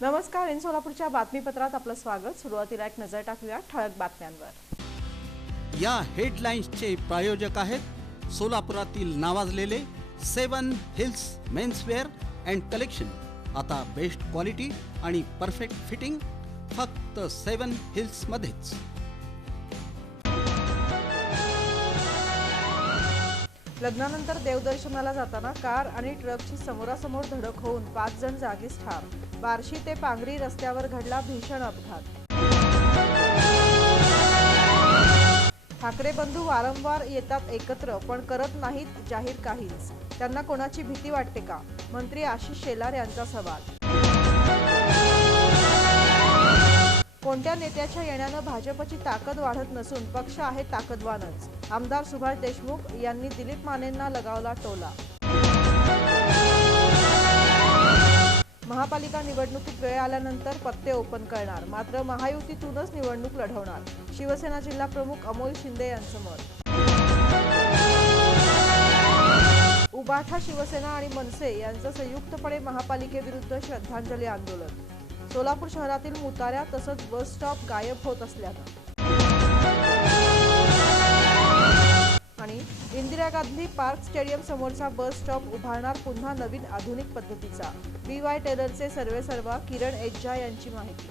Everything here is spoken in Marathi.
नमस्कार. इन सोलापूरच्या बातमीपत्रात आपलं स्वागत. सुरुवातीला एक नजर टाकूया ठळक बातम्यांवर. या हेडलाईन्सचे प्रायोजक आहेत सोलापुरातील नावाजलेले 7 हिल्स मेन्सवेअर अँड कलेक्शन. आता बेस्ट क्वालिटी आणि परफेक्ट फिटिंग फक्त 7 हिल्स मध्येच. लग्नानंतर देवदर्शनाला जाताना कार आणि ट्रकची समोरासमोर धडक होऊन 5 जण जागीच ठार. बार्शी ते पांगरी रस्त्यावर घडला भीषण अपघात. ठाकरे बंधू वारंवार येतात एकत्र पण करत नाहीत जाहीर काहीच. त्यांना कोणाची भीती वाटते का? मंत्री आशिष शेलार यांचा सवाल. कोणत्या नेत्याच्या येण्यानं भाजपची ताकद वाढत नसून पक्ष आहे ताकदवानच. आमदार सुभाष देशमुख यांनी दिलीप मानेंना लगावला टोला. महापालिका निवडणुकीत वेळ आल्यानंतर पत्ते ओपन करणार, मात्र महायुतीतूनच निवडणूक लढवणार. शिवसेना जिल्हा प्रमुख अमोल शिंदे यांचं मत. उबाठा शिवसेना आणि मनसे यांचं संयुक्तपणे महापालिकेविरुद्ध श्रद्धांजली आंदोलन. सोलापूर शहरातील मुताऱ्या तसंच बस स्टॉप गायब होत असल्यानं आणि इंदिरा गांधी पार्क स्टेडियम समोरचा बस स्टॉप उभारणार पुन्हा नवीन आधुनिक पद्धतीचा. BY टेलरचे सर्वेसर्वा किरण एज्जा यांची माहिती.